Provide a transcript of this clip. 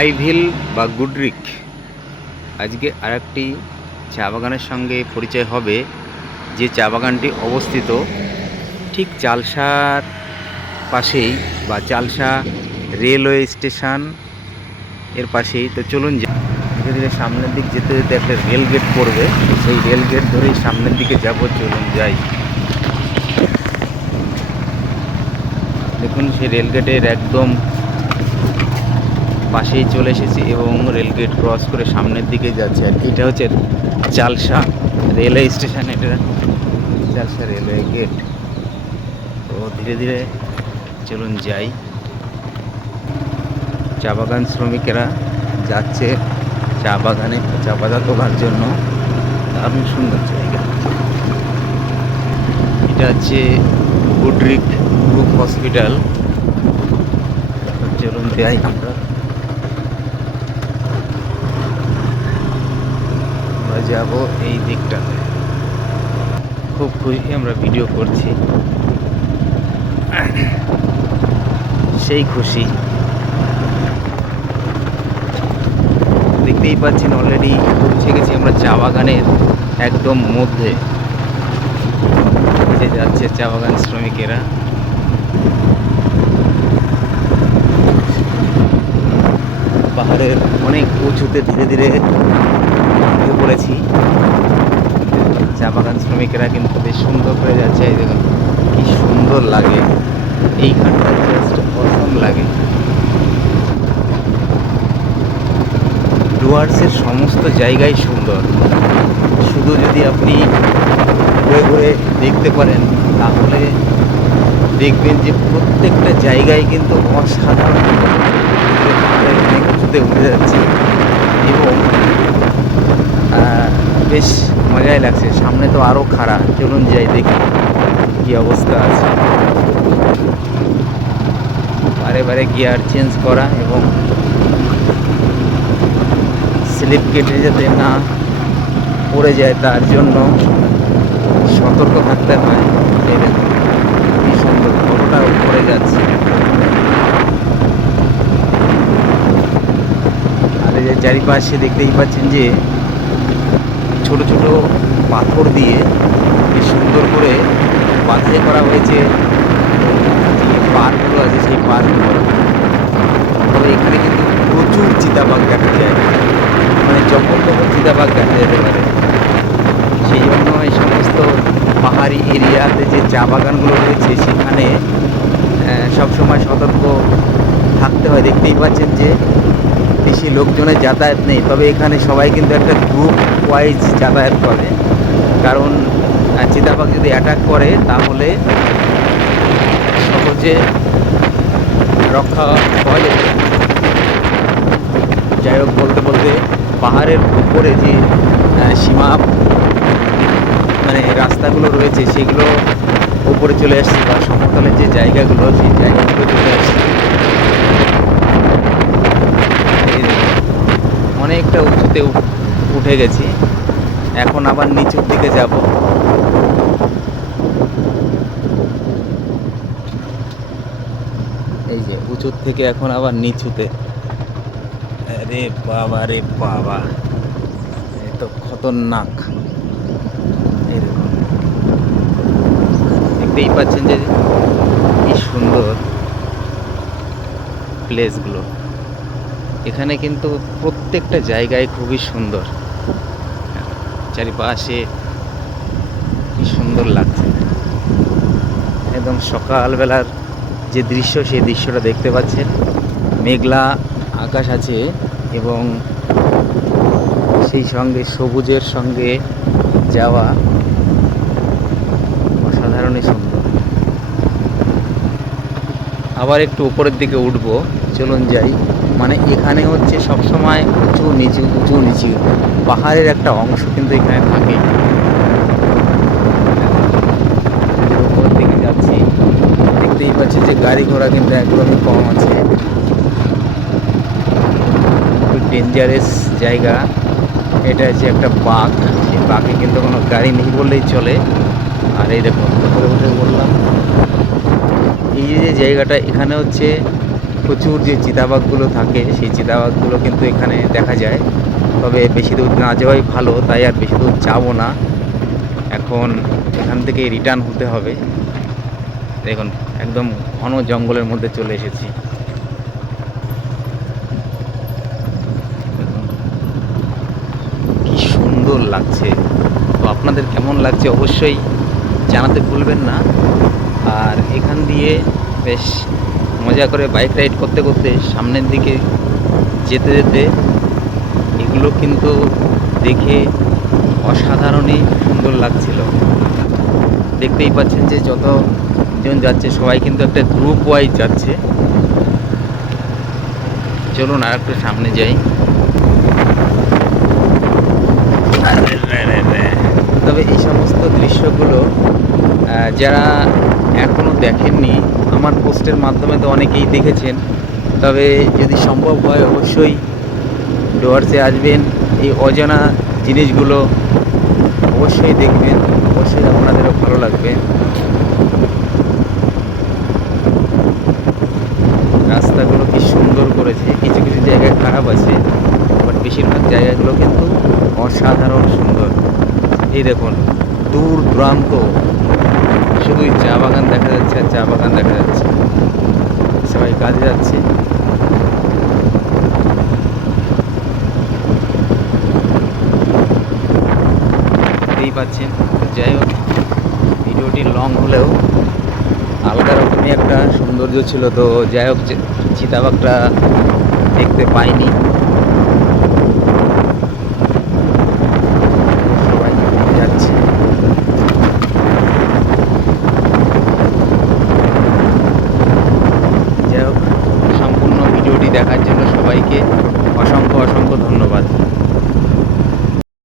আইভিল বা গুডরিক। আজকে আরেকটি চা বাগানের সঙ্গে পরিচয় হবে, যে চা বাগানটি অবস্থিত ঠিক চালসার পাশেই বা চালসা রেলওয়ে স্টেশন এর পাশেই। তো চলুন ধীরে ধীরে সামনের দিক যেতে যেতে একটা রেল গেট পড়বে, সেই রেল গেট ধরেই সামনের দিকে যাব। চলুন যাই। দেখুন সেই রেল গেটের একদম পাশেই চলে এসেছি এবং রেল গেট ক্রস করে সামনের দিকে যাচ্ছে। আর এটা হচ্ছে চালসা রেলওয়ে স্টেশন, এটা চালসা রেলওয়ে গেট। তো ধীরে ধীরে চলুন যাই। চা বাগান শ্রমিকেরা যাচ্ছে চা বাগানে চা পাতা তোলার জন্য। দারুণ সুন্দর জায়গা। এটা হচ্ছে গুডরিক গ্রুপ হসপিটাল। চলুন যাই আমরা যাব এই দিকটাতে। খুব খুশি আমরা ভিডিও করছি, সেই খুশি। দেখতেই পাচ্ছেন অলরেডি পৌঁছে গেছি আমরা চা বাগানের একদম মধ্যে। যে যাচ্ছে চা বাগান শ্রমিকেরা। পাহাড়ের অনেক উঁচুতে ধীরে ধীরে উঠে পড়েছি। চা বাগান শ্রমিকেরা কিন্তু বেশ সুন্দর করে যাচ্ছে। এই দেখুন কি সুন্দর লাগে, এইখানটা জাস্ট অসম লাগে। ডুয়ার্সের সমস্ত জায়গাই সুন্দর, শুধু যদি আপনি ঘুরে ঘুরে দেখতে পারেন তাহলে দেখবেন যে প্রত্যেকটা জায়গায় কিন্তু অসাধারণ। অনেক উঁচুতে উঠে যাচ্ছি এবং বেশ মজাই লাগছে। সামনে তো আরও খাড়া। চলুন যাই দেখি কী অবস্থা আছে। বারে বারে গিয়ার চেঞ্জ করা এবং স্লিপ কেটে যাতে না পড়ে যায় তার জন্য সতর্ক থাকতে হয়। এই দেখুন কি সুন্দর ঘরটা পড়ে যাচ্ছে। আর এই যে চারিপাশে দেখতেই পাচ্ছেন যে ছোট ছোট পাথর দিয়ে কি সুন্দর করে বাছাই করা হয়েছে। যে পার্কগুলো আছে সেই পার্কগুলো। তবে এখানে কিন্তু প্রচুর চিতাবাঘ দেখা যায়, মানে যখন তখন চিতাবাঘ দেখা যেতে পারে। সেই জন্য এই সমস্ত পাহাড়ি এরিয়াতে যে চা বাগানগুলো রয়েছে সেখানে সবসময় সতর্ক থাকতে হয়। দেখতেই পাচ্ছেন যে বেশি লোকজনের যাতায়াত নেই, তবে এখানে সবাই কিন্তু একটা গ্রুপ ওয়াইজ যাতায়াত করে, কারণ চিতাবাঘ যদি অ্যাটাক করে তাহলে সহজে রক্ষা পাওয়া যেত। যাই হোক, বলতে বলতে পাহাড়ের উপরে যে সীমা মানে রাস্তাগুলো রয়েছে সেগুলো উপরে চলে আসছে, বা সমতলের যে জায়গাগুলো সেই জায়গাগুলো চলে আসছে। অনেকটা উঁচুতে উঠে গেছি, এখন আবার নিচুর দিকে যাব। এই যে উঁচুর থেকে এখন আবার নিচুতে। আরে বাবা রে বাবা, এ তো খতরনাক। এই দেখুন, দেখতেই পাচ্ছেন যে কি সুন্দর প্লেসগুলো। এখানে কিন্তু প্রত্যেকটা জায়গায় খুবই সুন্দর, চারিপাশে কি সুন্দর লাগছে। একদম সকালবেলার যে দৃশ্য, সেই দৃশ্যটা দেখতে পাচ্ছেন। মেঘলা আকাশ আছে এবং সেই সঙ্গে সবুজের সঙ্গে যাওয়া অসাধারণই সুন্দর। আবার একটু উপরের দিকে উঠবো, চলুন যাই। মানে এখানে হচ্ছে সবসময় উঁচু নিচু উঁচু নিচু, পাহাড়ের একটা অংশ কিন্তু এখানে থাকে। উপর দিকে যাচ্ছি, দেখতেই পাচ্ছি যে গাড়ি ঘোড়া কিন্তু একদমই কম আছে। খুব ডেঞ্জারাস জায়গা। এটা হচ্ছে একটা বাঘ, সেই বাঘে কিন্তু কোনো গাড়ি নেই বললেই চলে। আর এই দেখুন উপরে উঠে বললাম, এই যে জায়গাটা, এখানে হচ্ছে প্রচুর যে চিতাবাঘগুলো থাকে সেই চিতাবাঘগুলো কিন্তু এখানে দেখা যায়। তবে বেশি দূর না যাওয়াই ভালো, তাই আর বেশি দূর যাবো না। এখন এখান থেকে রিটার্ন হতে হবে। দেখুন একদম ঘন জঙ্গলের মধ্যে চলে এসেছি। দেখুন কি সুন্দর লাগছে। তো আপনাদের কেমন লাগছে অবশ্যই জানাতে ভুলবেন না। আর এখান দিয়ে বেশ মজা করে বাইক রাইড করতে করতে সামনের দিকে যেতে যেতে এগুলো কিন্তু দেখে অসাধারণই সুন্দর লাগছিল। দেখতেই পাচ্ছেন যে যতজন যাচ্ছে সবাই কিন্তু একটা গ্রুপ ওয়াইজ যাচ্ছে। চলুন আর একটু সামনে যাই। তবে এই সমস্ত দৃশ্যগুলো যারা এখনও দেখেননি, আমার পোস্টের মাধ্যমে তো অনেকেই দেখেছেন, তবে যদি সম্ভব হয় অবশ্যই ডুয়ার্সে আসবেন, এই অজানা জিনিসগুলো অবশ্যই দেখবেন, অবশ্যই আপনাদেরও ভালো লাগবে। রাস্তাগুলো কি সুন্দর করেছে, কিছু কিছু জায়গায় খারাপ আছে, বাট বেশিরভাগ জায়গাগুলো কিন্তু অসাধারণ সুন্দর। এই দেখুন দূর দূরান্ত শুধুই চা বাগান দেখা যাচ্ছে আর চা বাগান দেখা যাচ্ছে, সবাই কাজে যাচ্ছে। দেখতেই পাচ্ছেন। যাই হোক, ভিডিওটি লং হলেও আলাদা রকমই একটা সৌন্দর্য ছিল। তো যাই হোক, চিতাবাঘটা দেখতে পাইনি। সবাই যাচ্ছে। যাই হোক, সম্পূর্ণ ভিডিওটি দেখার জন্য সবাইকে অসংখ্য অসংখ্য ধন্যবাদ।